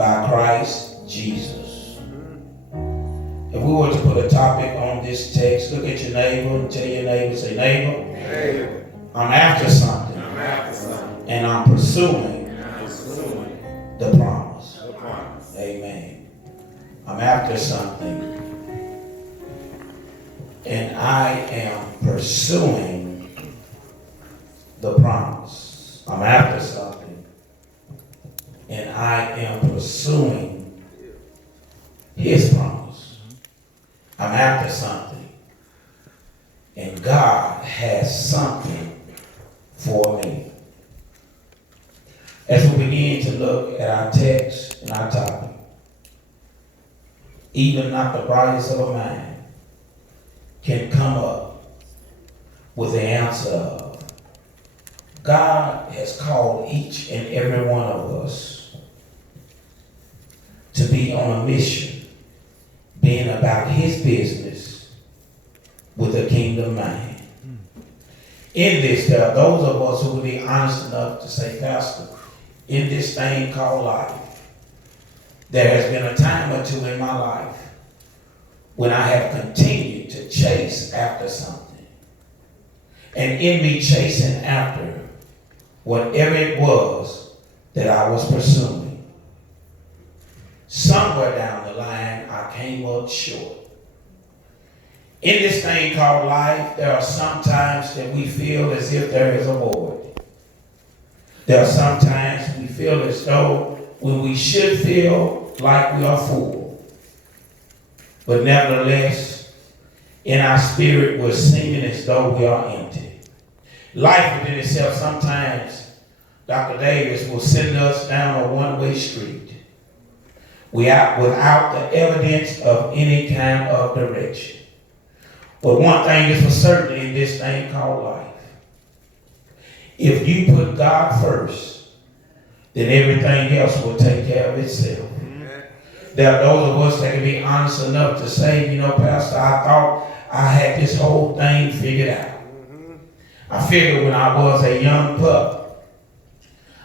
by Christ Jesus. If we were to put a topic on this text, look at your neighbor and tell your neighbor, say, neighbor, I'm after something. And I'm pursuing the promise. Amen. I'm after something. And I am pursuing the promise. I'm after something. And I am pursuing his promise. I'm after something. And God has something for me. As we begin to look at our text and our topic, even not the brightest of a mind can come up with the answer of, God has called each and every one of us to be on a mission, being about his business with a kingdom mind. In this, there are those of us who will be honest enough to say, Pastor, in this thing called life, there has been a time or two in my life when I have continued to chase after something. And in me chasing after whatever it was that I was pursuing, somewhere down the line I came up short. In this thing called life, there are some times that we feel as if there is a void. There are some times we feel as though when we should feel like we are full. But nevertheless, in our spirit, we're seeming as though we are empty. Life within itself, sometimes Dr. Davis will send us down a one-way street without the evidence of any kind of direction. But one thing is for certain in this thing called life. If you put God first, then everything else will take care of itself. There are those of us that can be honest enough to say, Pastor, I thought I had this whole thing figured out. I figured when I was a young pup,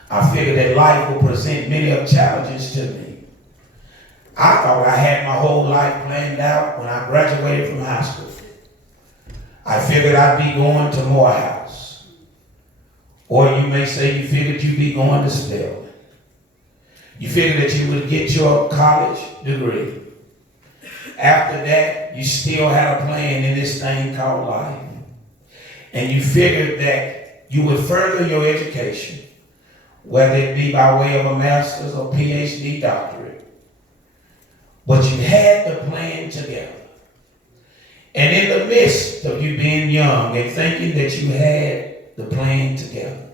I figured that life would present many of challenges to me. I thought I had my whole life planned out when I graduated from high school. I figured I'd be going to Morehouse. Or you may say you figured you'd be going to Spelman. You figured that you would get your college degree. After that, you still had a plan in this thing called life. And you figured that you would further your education, whether it be by way of a master's or PhD doctorate. But you had the plan together. And in the midst of you being young and thinking that you had the plan together,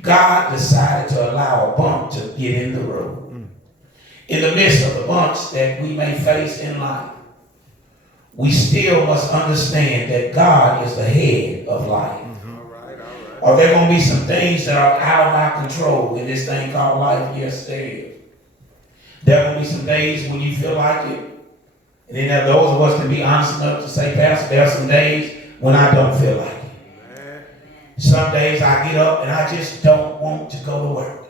God decided to allow a bump to get in the road. In the midst of the bumps that we may face in life, we still must understand that God is the head of life. All right. Are there going to be some things that are out of our control in this thing called life? Yes, there is. There are going to be some days when you feel like it. And then there are those of us that can be honest enough to say, Pastor, there are some days when I don't feel like it. Some days I get up and I just don't want to go to work.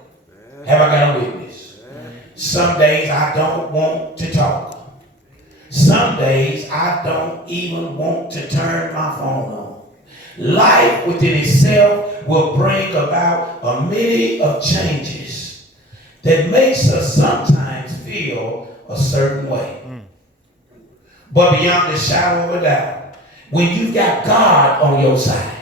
Have I got a witness? Some days I don't want to talk. Some days I don't even want to turn my phone on. Life within itself will bring about a many of changes that makes us sometimes feel a certain way. But beyond the shadow of a doubt, when you got God on your side,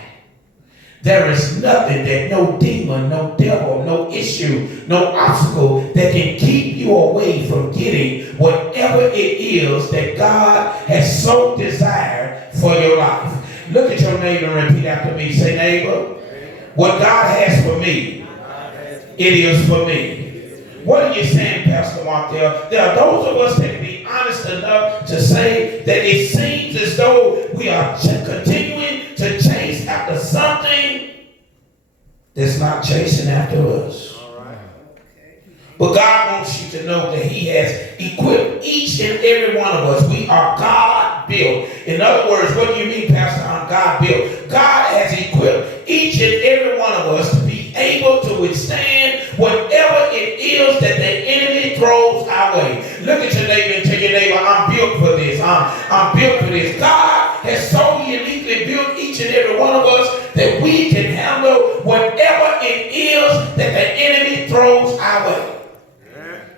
there is nothing that no demon, no devil, no issue, no obstacle that can keep you away from getting whatever it is that God has so desired for your life. Look at your neighbor and repeat after me. Say, neighbor, what God has for me, it is for me. What are you saying, Pastor Martel? There are those of us that can be honest enough to say that it seems as though we are continuing to chase after something that's not chasing after us. But God wants you to know that he has equipped each and every one of us. We are God-built. In other words, what do you mean, Pastor, I'm God-built? God has equipped each and every one of us to be able to withstand whatever it is that the enemy throws our way. Look at your neighbor and tell your neighbor, I'm built for this. I'm built for this. God has so uniquely built each and every one of us that we can handle whatever it is that the enemy throws our way.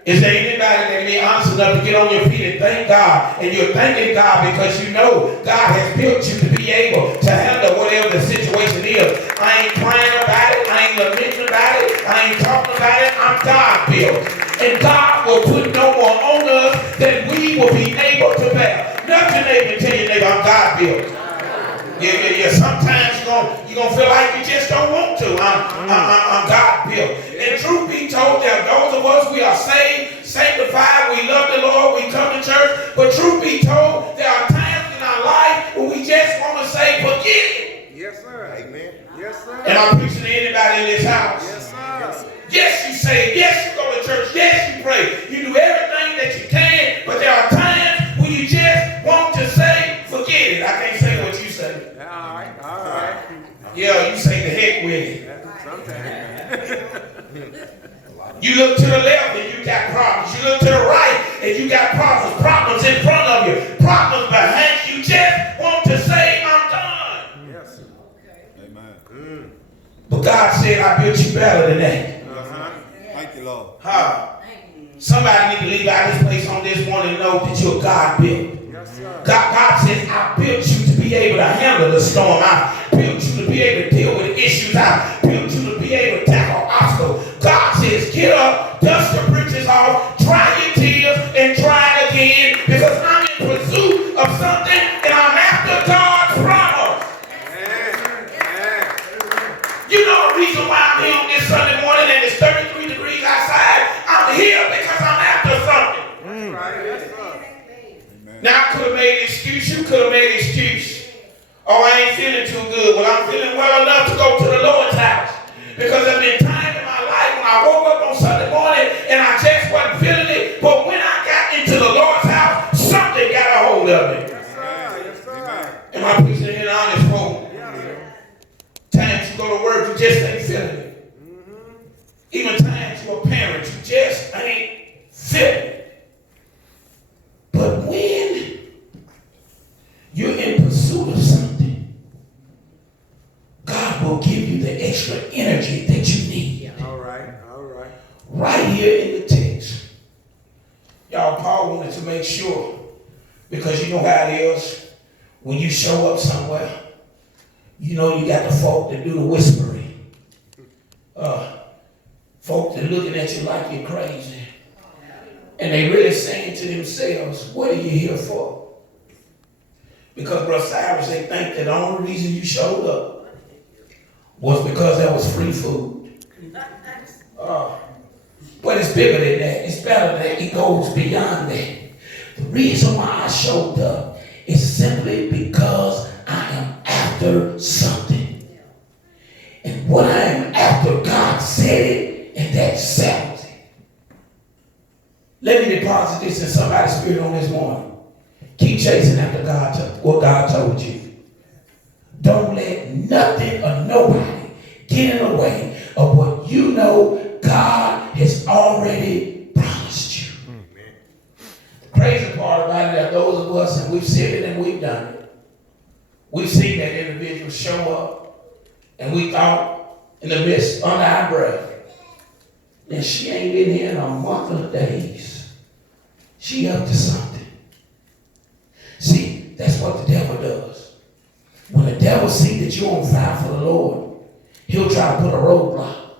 Is there anybody that be honest enough to get on your feet and thank God? And you're thanking God because you know God has built you to be able to handle whatever the situation is. I ain't crying about it. I ain't lamenting about it. I ain't talking about it. I'm God built. And God will put no more on us than we will be able to bear. Nudge your neighbor and tell your neighbor, I'm God built. Yeah. Sometimes you're gonna feel like you just don't want to. I'm God built. And truth be told, there are those of us, we are saved, sanctified, we love the Lord, we come to church. But truth be told, there are times in our life when we just want to say, forget it. Yes, sir. Amen. Yes, sir. Am I preaching to anybody in this house? Yes, sir. Yes, you say, yes, you go to church, yes, you pray. You do everything that you can, but there are times when you just want to say, forget it. I can't say what you say. All right. Yeah, you say the heck with it. Sometimes. You look to the left and you got problems. You look to the right and you got problems. Problems in front of you. Problems behind you. You just want to say, I'm done. Yes. Okay. Amen. But God said, I built you better than that. Thank you, Lord. Somebody need to leave out this place on this morning and know that you're God built. Yes, sir. God says, I built you to be able to handle the storm. I built you to be able to deal with issues. I built you to be able to tackle obstacles. God says, get up, dust your britches off, dry your tears, and try it again, because I'm in pursuit of something, and I'm after God's promise. You know the reason why I'm here on this Sunday morning and it's 33 degrees outside? I'm here because I'm after something. Now, I could have made an excuse. You could have made an excuse. Oh, I ain't feeling too good. Well, I'm feeling well enough to go to the Lord's house. Because there's been time in my life when I woke up on Sunday morning and I just wasn't feeling it. But when I got into the Lord's house, something got a hold of me. Yes, sir. Am I preaching in an honest moment? Times you go to work, you just ain't feeling it. Even times you're a parent, you just ain't feeling it. But when you're in pursuit of something, God will give you the extra energy that you need. All right. Right here in the text. Y'all, Paul wanted to make sure, because you know how it is, when you show up somewhere, you know you got the folk that do the whispering. Folk that looking at you like you're crazy. And they really saying to themselves, what are you here for? Because, Brother Cyrus, they think that the only reason you showed up was because there was free food. But it's bigger than that. It's better than that. It goes beyond that. The reason why I showed up is simply because I am after something. And what I am after, God said it, and that settles it. Let me deposit this in somebody's spirit on this morning. Keep chasing after what God told you. Don't let nothing or nobody get in the way of what you know God has already promised you. The crazy part about it are those of us, and we've seen it and we've done it. We've seen that individual show up, and we thought in the midst, under our breath, and she ain't been here in a month of days. She up to something. See, that's what the devil does. When the devil sees that you're on fire for the Lord, he'll try to put a roadblock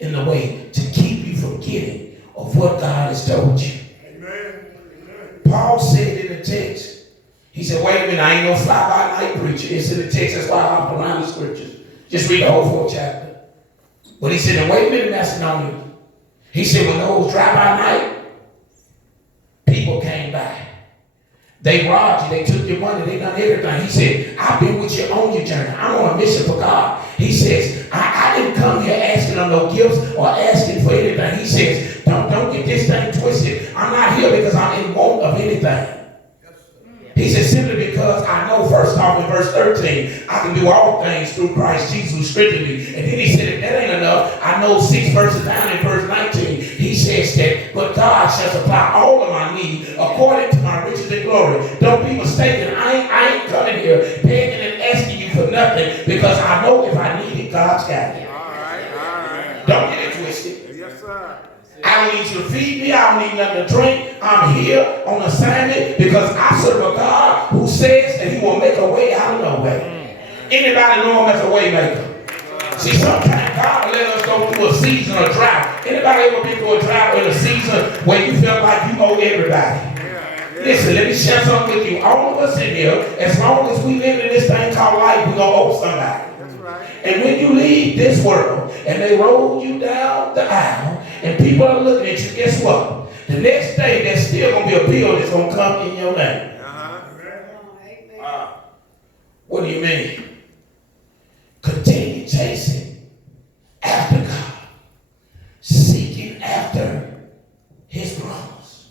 in the way to keep you from getting of what God has told you. Amen. Paul said in the text, he said, wait a minute, I ain't no fly-by-night preacher. It's in the text, that's why I hopped around the scriptures. Just read the whole 4th chapter. But he said, wait a minute, Macedonia. He said, when those drive-by-night people came by, they robbed you, they took your money, they done everything. He said, I've been with you on your journey. I'm on a mission for God. He says, I didn't come here asking for no gifts or asking for anything. He says, don't get this thing twisted. I'm not here because I'm in want of anything. He said, simply because I know, first off in verse 13, I can do all things through Christ Jesus who strengthened me. And then he said, if that ain't enough, I know 6 verses down in verse 19. He says that, but God shall supply all of my need according to my riches and glory. Don't be mistaken. I ain't coming here begging and asking you for nothing, because I know if I need it, God's got it. All right. Don't get it twisted. Yes, sir. I don't need you to feed me. I don't need nothing to drink. I'm here on assignment because I serve a God who says that he will make a way out of no way. Anybody know him as a way maker? See, sometimes God will let us go through a season of drought. Anybody ever been through a drought in a season where you felt like you owe everybody? Listen, let me share something with you. All of us in here, as long as we live in this thing called life, we're going to owe somebody. And when you leave this world and they roll you down the aisle and people are looking at you, guess what? The next day there's still going to be a bill that's going to come in your name. What do you mean? Continue chasing after God, seeking after his promise.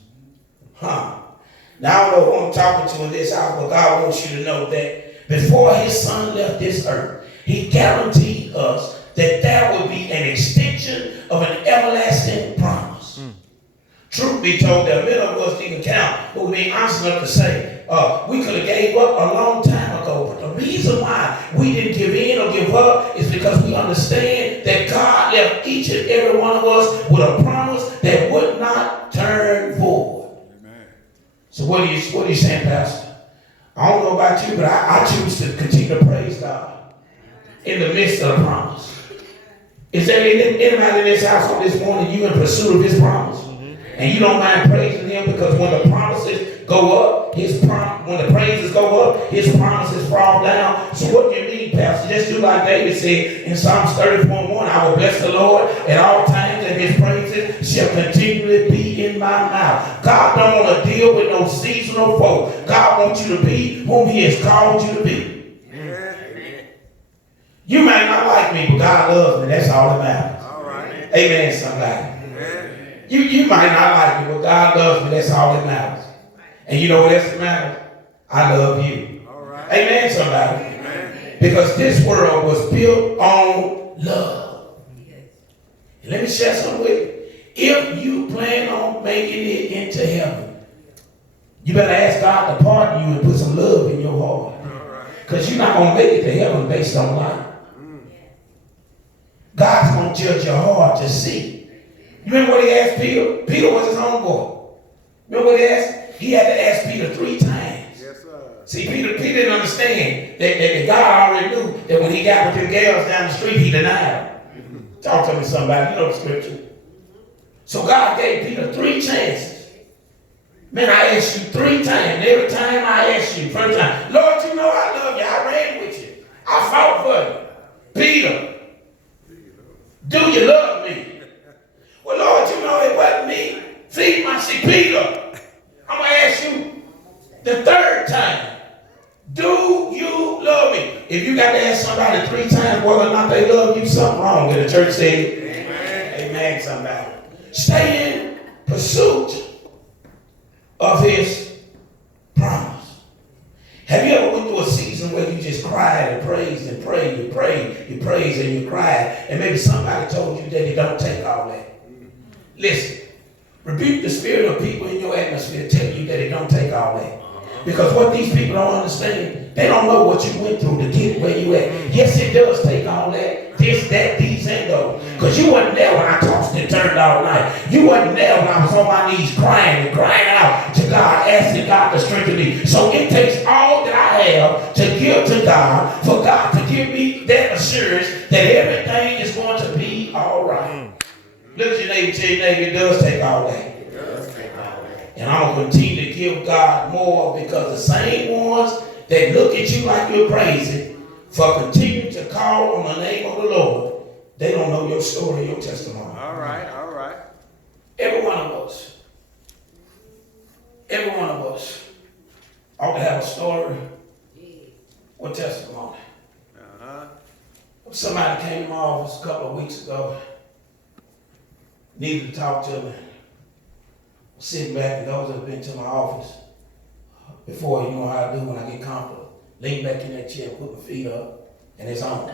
Now I don't know who I'm talking to in this house, but God wants you to know that before his son left this earth, he guaranteed us that there would be an extension of an everlasting promise. Truth be told, there are many of us didn't count, but we being honest enough to say we could have gave up a long time ago. But the reason why we didn't give in or give up is because we understand that God left each and every one of us with a promise that would not turn forward. Amen. So what are you saying, Pastor? I don't know about you, but I choose to continue to praise God in the midst of the promise. Is there anybody in this house on this morning, you in pursuit of his promise? And you don't mind praising him, because when the promises go up, when the praises go up, his promises fall down. So what do you mean, Pastor? Just do like David said in Psalms 34:1, I will bless the Lord at all times, and his praises shall continually be in my mouth. God don't want to deal with no seasonal folk. God wants you to be whom he has called you to be. Amen. You may not like me, but God loves me. That's all that matters. All right. Amen, somebody. You might not like me, but God loves me. That's all that matters. And you know what else matters? I love you. All right. Amen, somebody. Amen. Because this world was built on love. And let me share something with you. If you plan on making it into heaven, you better ask God to pardon you and put some love in your heart. Because you're not going to make it to heaven based on life. God's going to judge your heart to see. You remember what he asked Peter? Peter was his homeboy. Remember what he asked? He had to ask Peter 3 times. Yes, sir. See, Peter didn't understand that God already knew that when he got with them gals down the street, he denied them. Talk to me, somebody. You know the scripture. So God gave Peter 3 chances. Man, I asked you 3 times. Every time I asked you, first time, Lord, you know I love you. I ran with you. I fought for you. Peter, do you love me? Well, Lord, you know it wasn't me. Feed my sheep. Peter, I'm going to ask you the 3rd time. Do you love me? If you got to ask somebody 3 times whether or not they love you, something wrong. And the church said, amen. Amen, somebody. Stay in pursuit of his promise. Have you ever went through a season where you just cried and praised and prayed, you praised and you cried, and maybe somebody told you that it don't take all that? Listen, rebuke the spirit of people in your atmosphere telling you that it don't take all that. Because what these people don't understand, they don't know what you went through to get where you at. Yes, it does take all that. This, that, these, and those. Because you wasn't there when I tossed and turned all night. You wasn't there when I was on my knees crying out to God, asking God to strengthen me. So it takes all that I have to give to God for God to give me that assurance that everything is going to be all right. Look at your neighbor, tell your neighbor, it does take all that. And I'm going to continue to give God more, because the same ones that look at you like you're crazy for continuing to call on the name of the Lord, they don't know your story, your testimony. All right. Every one of us ought to have a story or testimony. Somebody came to my office a couple of weeks ago, needed to talk to me. Sitting back, and those that have been to my office before, you know how I do when I get comfortable. Lean back in that chair, put my feet up, and it's on.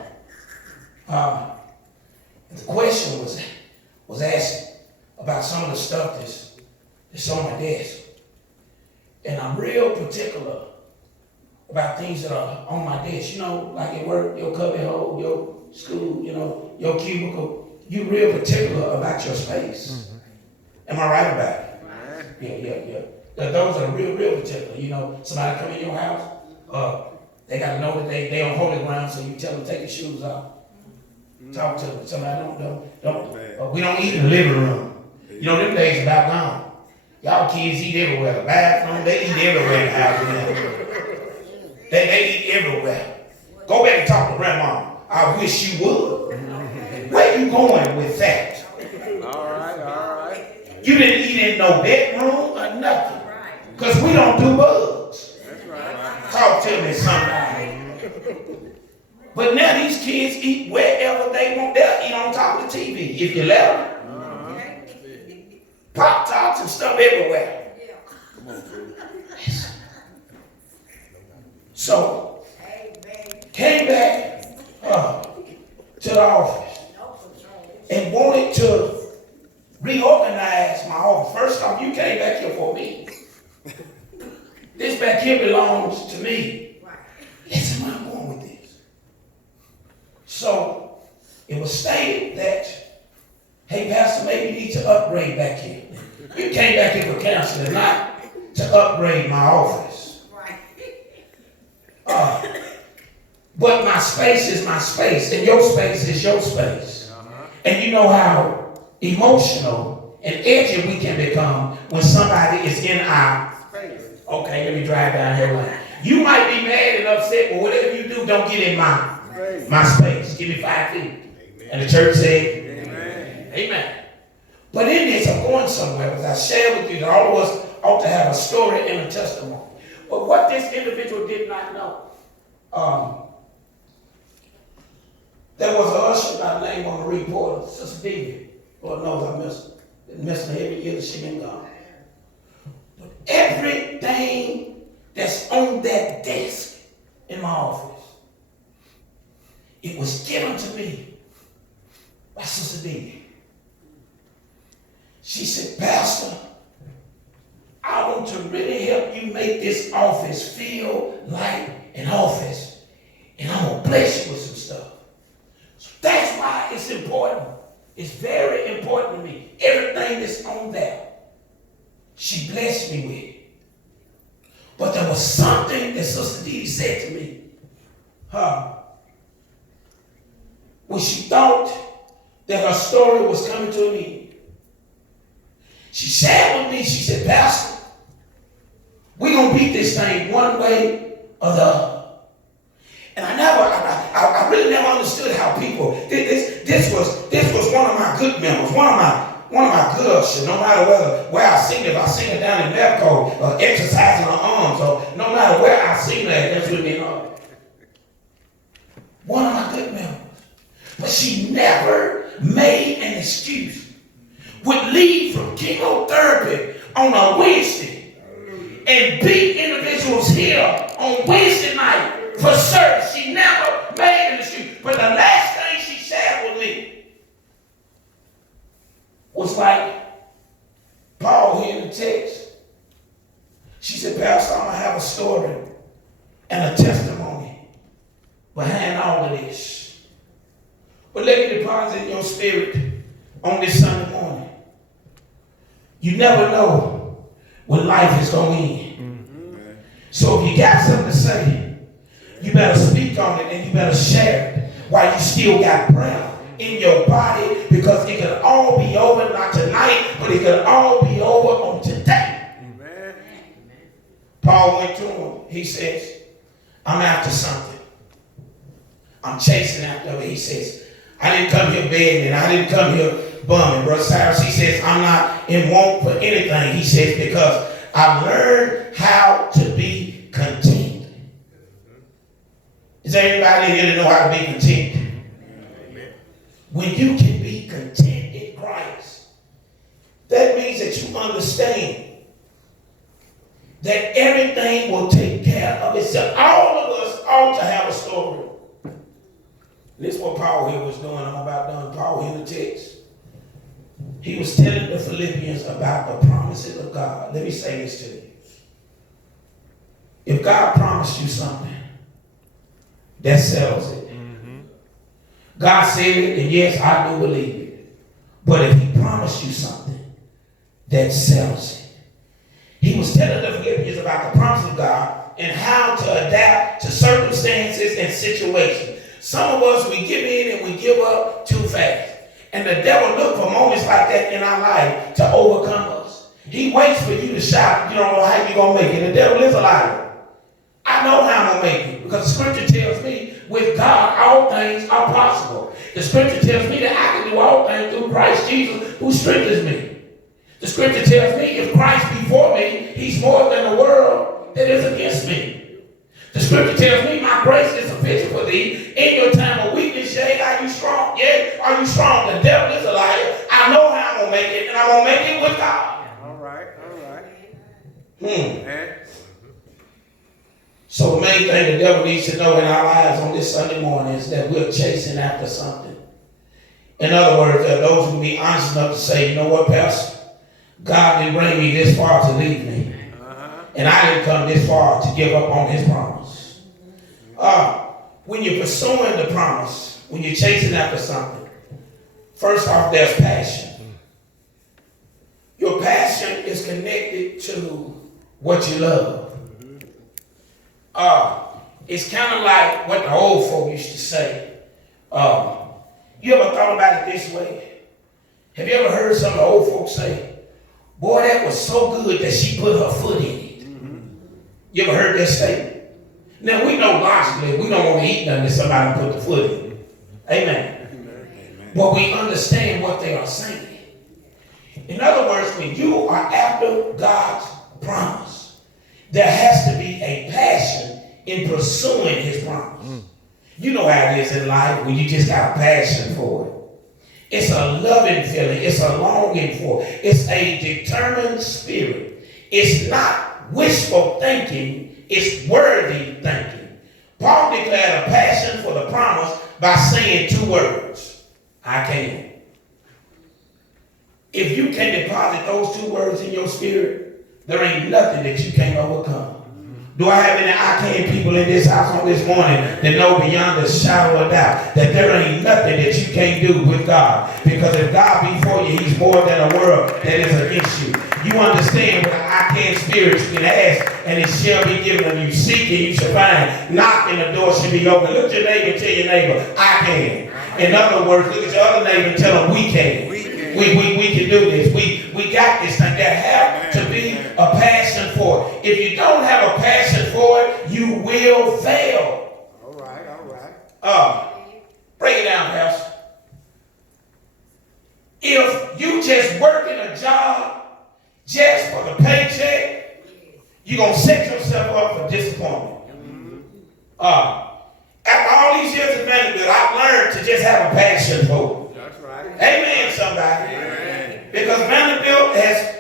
And the question was asked, about some of the stuff that's on my desk. And I'm real particular about things that are on my desk. You know, like at work, your cubby hole, your school, you know, your cubicle. You real particular about your space. Am I right about it? Yeah. Those are real particular. You know, somebody come in your house, they got to know that they on holy ground, so you tell them to take your shoes off. Talk to them. Somebody don't. We don't eat in the living room. You know, them days about gone. Y'all kids eat everywhere. The bathroom, they eat everywhere in the house. They eat everywhere. Go back and talk to grandma. I wish you would. Where you going with that? All right. You didn't eat in no bedroom or nothing. Because we don't do bugs. That's right. Talk to me, somebody. But now these kids eat wherever they want. They'll eat on top of the TV if you let them. Pop-Tarts and stuff everywhere. Come on, Phil. So, came back to the office and wanted to reorganize my office. First off, you came back here for me. This back here belongs to me. Listen, where I'm going with this. So, it was stated that, hey, Pastor, maybe you need to upgrade back here. You came back here for counseling, not to upgrade my office. But my space is my space, and your space is your space. And you know how emotional and edgy we can become when somebody is in our space. Okay, let me drive down here line. You might be mad and upset, but whatever you do, don't get in my space. Give me 5 feet. Amen. And the church said, Amen. But in this, I'm going somewhere, because I shared with you that all of us ought to have a story and a testimony. But what this individual did not know, there was an usher by the name of Marie Porter, Sister Davy. Lord knows I miss her every year that she been gone. But everything that's on that desk in my office, it was given to me by Sister Davy. She said, Pastor, I want to really help you make this office feel like an office. And I'm going to bless you with some stuff. So that's why it's important. It's very important to me. Everything that's on there, she blessed me with. But there was something that Sister Dee said to me. When she thought that her story was coming to me, she shared with me, she said, Pastor, we're going to beat this thing one way or the other. And I really never understood how people, this was one of my good members, one of my good ushers, no matter where I sing, if I sing it down in Medical, or exercising her arms, or no matter where I sing that, that's what it means. One of my good members. But she never made an excuse. Would leave from chemotherapy on a Wednesday and beat individuals here on Wednesday night for service. She never made an excuse. But the last thing she shared with me was like Paul here in the text. She said, Pastor, I'm going to have a story and a testimony behind all of this. But let me deposit in your spirit on this Sunday morning. You never know when life is going to end. So if you got something to say, you better speak on it and you better share it while you still got breath in your body, because it could all be over, not tonight, but it could all be over on today. Amen. Paul went to him. He says, I'm after something. I'm chasing after it. He says, I didn't come here begging, I didn't come here bumming. Brother Cyrus, he says, I'm not in want for anything. He says, because I learned how to be content. Is there anybody here that know how to be content? Amen. When you can be content in Christ, that means that you understand that everything will take care of itself. All of us ought to have a story. This is what Paul here was doing. I'm about done. Paul here in the text. He was telling the Philippians about the promises of God. Let me say this to you. If God promised you something, that settles it. God said it, and yes, I do believe it. But if he promised you something, that settles it. He was telling the Philippians about the promise of God and how to adapt to circumstances and situations. Some of us, we give in and we give up too fast. And the devil looks for moments like that in our life to overcome us. He waits for you to shout, you don't know how you're going to make it. The devil is a liar. I know how I'm going to make it because the scripture tells me with God all things are possible. The scripture tells me that I can do all things through Christ Jesus who strengthens me. The scripture tells me if Christ be for me, he's more than the world that is against me. The scripture tells me my grace is sufficient for thee in your time of weakness. Yea, are you strong? Yea, are you strong? The devil is a liar. I know how I'm going to make it, and I'm going to make it with God. All right, all right. So the main thing the devil needs to know in our lives on this Sunday morning is that we're chasing after something. In other words, there are those who will be honest enough to say, you know what, Pastor? God didn't bring me this far to leave me. And I didn't come this far to give up on his promise. When you're pursuing the promise, when you're chasing after something, first off, there's passion. Your passion is connected to what you love. It's kind of like what the old folk used to say. You ever thought about it this way? Have you ever heard some of the old folks say, boy, that was so good that she put her foot in it? You ever heard that statement? Now, we know logically we don't want to eat nothing that somebody put the foot in. Amen. But we understand what they are saying. In other words, when you are after God's promise, there has to be a passion in pursuing his promise. You know how it is in life when you just got a passion for it. It's a loving feeling. It's a longing for it. It's a determined spirit. It's not wishful thinking. It's worthy thinking. Paul declared a passion for the promise by saying two words. I can. If you can deposit those two words in your spirit, there ain't nothing that you can't overcome. Do I have any I can people in this house on this morning that know beyond the shadow of doubt that there ain't nothing that you can't do with God? Because if God be for you, he's more than a world that is against you. You understand what I can spirit, you can ask and it shall be given unto you. Seek and you shall find. Knock and the door shall be open. Look at your neighbor and tell your neighbor, I can. In other words, look at your other neighbor and tell them we can. We can do this. We got this thing. There have to be a passion for it. If you don't have a passion for it, you will fail. All right. Break it down, Pastor. If you just working a job just for the paycheck, you're going to set yourself up for disappointment. After all these years of Vanderbilt, I've learned to just have a passion for it. That's right. Amen, somebody. Amen. Because Vanderbilt has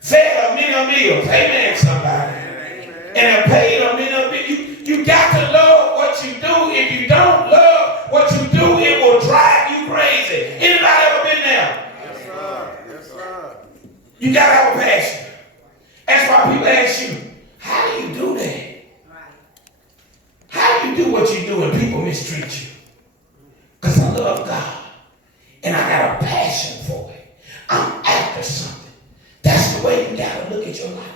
fed a many meals. Amen, somebody. Amen. And have paid a many meals. You got to love what you do. If you don't love what you do, it will drive you crazy. Anybody ever been there? Yes, sir. Yes, sir. You got to have a passion. That's why people ask you, how do you do that? How do you do what you do and people mistreat you? Because I love God. And I got a passion for it. I'm after something. That's the way you got to look at your life.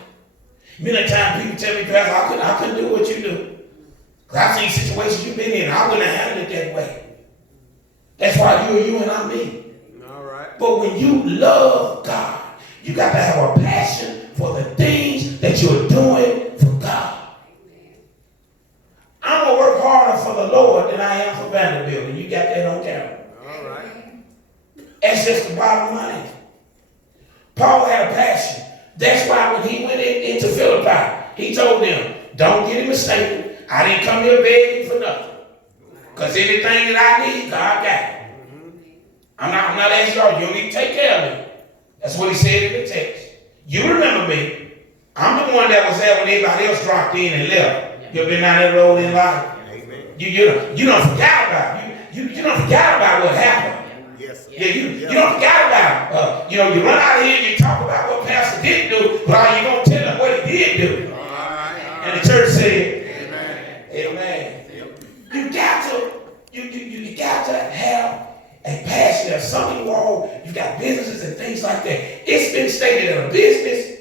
Many times people tell me, Pastor, I couldn't do what you do. Because I've seen situations you've been in. I wouldn't have handled it that way. That's why you are you and I'm me. All right. But when you love God, you got to have a passion for the things that you're doing for God. I'm going to work harder for the Lord than I am for Vanderbilt. And you got that on camera. All right. That's just the bottom line. Paul had a passion. That's why when he went into Philippi, he told them, don't get it mistaken. I didn't come here begging for nothing. Because anything that I need, God got it. I'm not asking y'all, you don't need to take care of me. That's what he said in the text. You remember me. I'm the one that was there when everybody else dropped in and left. You've been down that road in life. You don't forget about it. You don't forget about what happened. Yes, sir. Yeah, you don't forget about him. You run out of here and you talk about what pastor didn't do, but are you going to tell him what he did do? All right. And the church said, Amen. Amen. You got to have a passion. There's some of you all, you got businesses and things like that. It's been stated that a business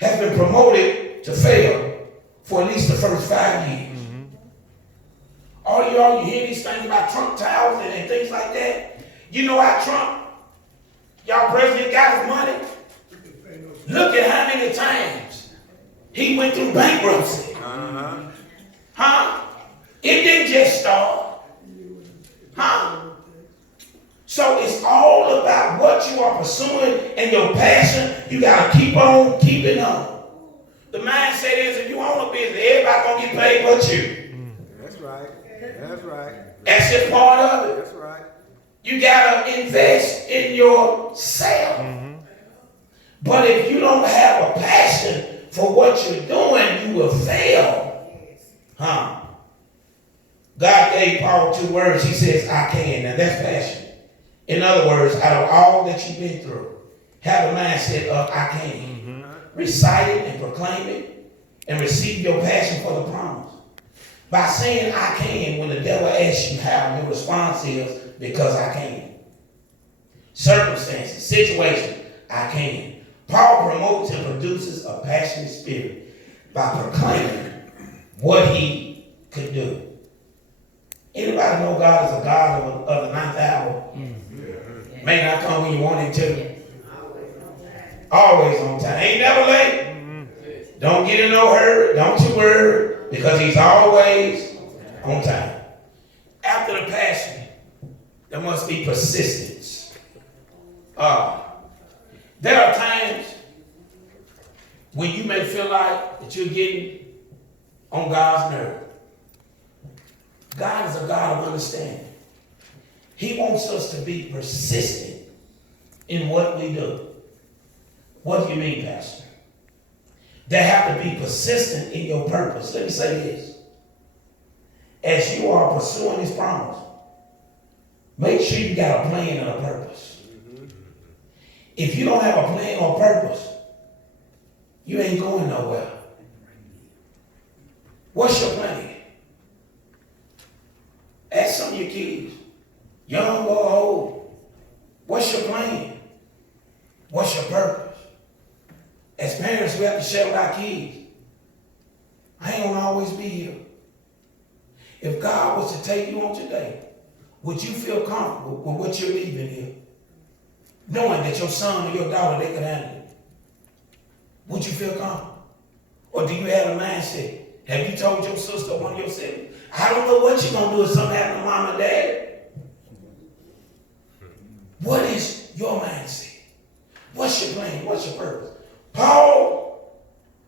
has been promoted to fail for at least the first 5 years. All y'all, you hear these things about Trump towers and things like that. You know how Trump, y'all president, got his money? Look at how many times he went through bankruptcy. Huh? It didn't just start. Huh? So it's all about what you are pursuing and your passion. You got to keep on keeping on. The mindset is if you own a business, everybody going to get paid but you. That's right. That's right. That's just part of it. That's right. You got to invest in yourself. But if you don't have a passion for what you're doing, you will fail. Huh? God gave Paul 2 words. He says, I can. Now that's passion. In other words, out of all that you've been through, have a mindset of I can. Recite it and proclaim it and receive your passion for the promise. By saying I can, when the devil asks you how, your response is because I can. Circumstances, situation, I can. Paul promotes and produces a passionate spirit by proclaiming what he could do. Anybody know God is a God of the 9th hour? May not come when you want him to. Always on time. Ain't never late. Don't get in no hurry. Don't you worry, because he's always on time. After the passion, there must be persistence. There are times when you may feel like that you're getting on God's nerve. God is a God of understanding. He wants us to be persistent in what we do. What do you mean, Pastor? There have to be persistent in your purpose. Let me say this. As you are pursuing this promise, make sure you got a plan and a purpose. If you don't have a plan or purpose, you ain't going nowhere. What's your plan? Ask some of your kids, young or old, what's your plan? What's your purpose? As parents, we have to share with our kids. I ain't gonna always be here. If God was to take you on today, would you feel comfortable with what you're leaving here? Knowing that your son or your daughter, they could handle it. Would you feel comfortable? Or do you have a mindset? Have you told your sister or one of your siblings, I don't know what you're going to do if something happens to mom and dad? What is your mindset? What's your plan? What's your purpose? Paul,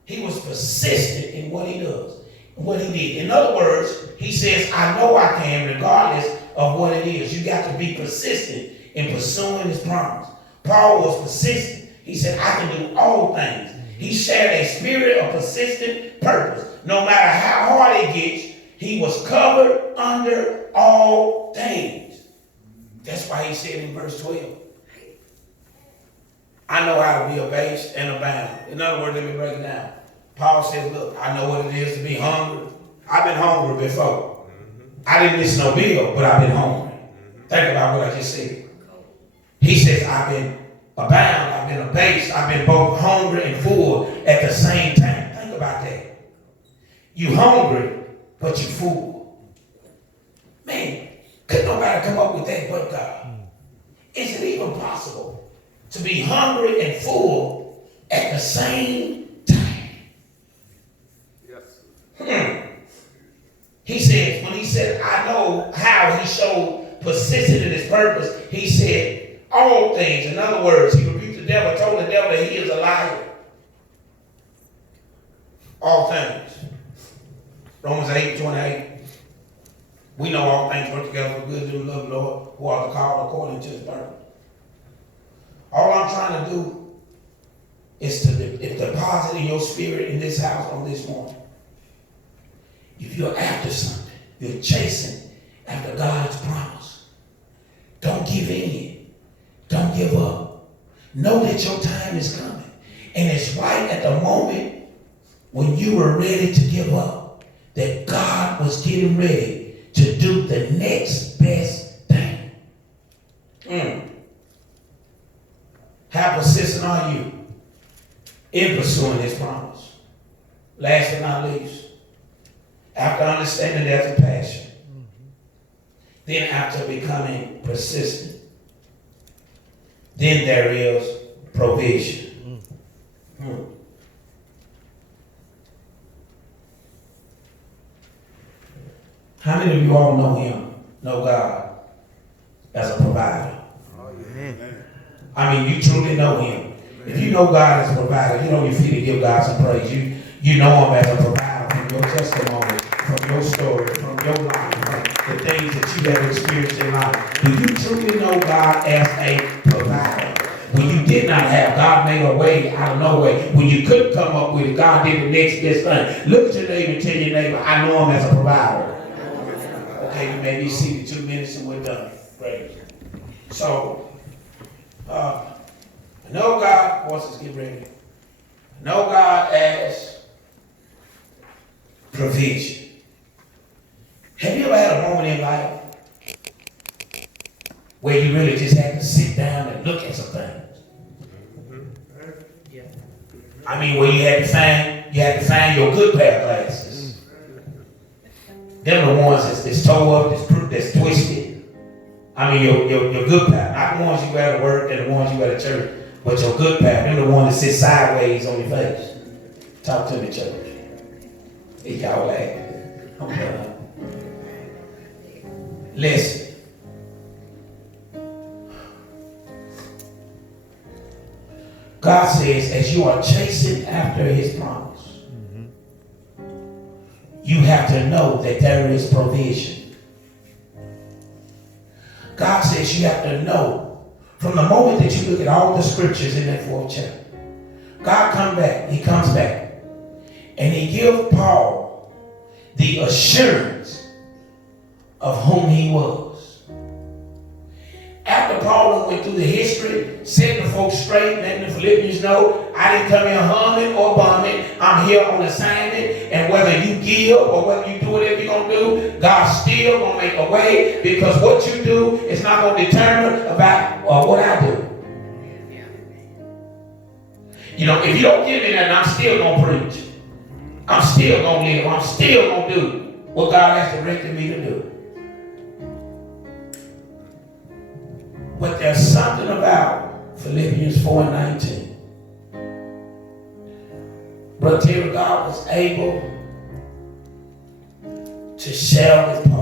he was persistent in what he does, what he did. In other words, he says, I know I can regardless of what it is. You got to be persistent in pursuing his promise. Paul was persistent. He said, I can do all things. He shared a spirit of persistent purpose. No matter how hard it gets, he was covered under all things. That's why he said in verse 12, I know how to be abased and abound. In other words, let me break it down. Paul says, look, I know what it is to be hungry. I've been hungry before. I didn't miss no meal, but I've been hungry. Think about what I just said. He says, I've been abound, I've been abased, I've been both hungry and full at the same time. Think about that. You hungry, but you full. Man, could nobody come up with that but God? Is it even possible to be hungry and full at the same time? Yes. He said, when he said, I know how he showed persistent in his purpose, he said, all things. In other words, he rebuked the devil, told the devil that he is a liar. All things. Romans 8:28. We know all things work together for good to love the Lord, who are called according to his purpose. All I'm trying to do is to deposit in your spirit in this house on this morning. If you're after something, you're chasing after God's promise, give in. Don't give up. Know that your time is coming. And it's right at the moment when you were ready to give up that God was getting ready to do the next best thing. How persistent are you in pursuing his promise? Last but not least, after understanding there's a passion, then after becoming persistent, then there is provision. How many of you all know him, know God as a provider? I mean, you truly know him. If you know God as a provider, you know your feet to give God some praise. You know him as a provider from your testimony, from your story, from your life, from the things that you have experienced in life. Do you truly know God as a provider? When you did not have, God made a way out of no way. When you couldn't come up with it, God did the next best thing. Look at your neighbor and tell your neighbor, I know him as a provider. Okay, you may be seated 2 minutes and we're done. Great. So, I know God, voices get ready. I know God as provision. Have you ever had a moment in life where you really just had to sit down and look at some things? I mean, where you had to find your good pair of glasses. Them the ones that's tore up, that's twisted. I mean, your good pair, not the ones you wear to work and the ones you wear to church, but your good pair. Them the ones that sit sideways on your face. Talk to me, church. Hey, y'all laughing. I'm done. Listen. God says, as you are chasing after his promise, you have to know that there is provision. God says you have to know from the moment that you look at all the scriptures in that 4th chapter. God comes back, and he gives Paul the assurance of whom he was. After Paul went through the history, set the folks straight, letting the Philippians know, I didn't come here humming or bumming. I'm here on assignment, and whether you give or whether you do whatever you're going to do, God's still going to make a way, because what you do is not going to determine about what I do. You know, if you don't give me that, I'm still going to preach. I'm still going to live. I'm still going to do what God has directed me to do. But there's something about Philippians 4:19. Brother Terry, God was able to share with Paul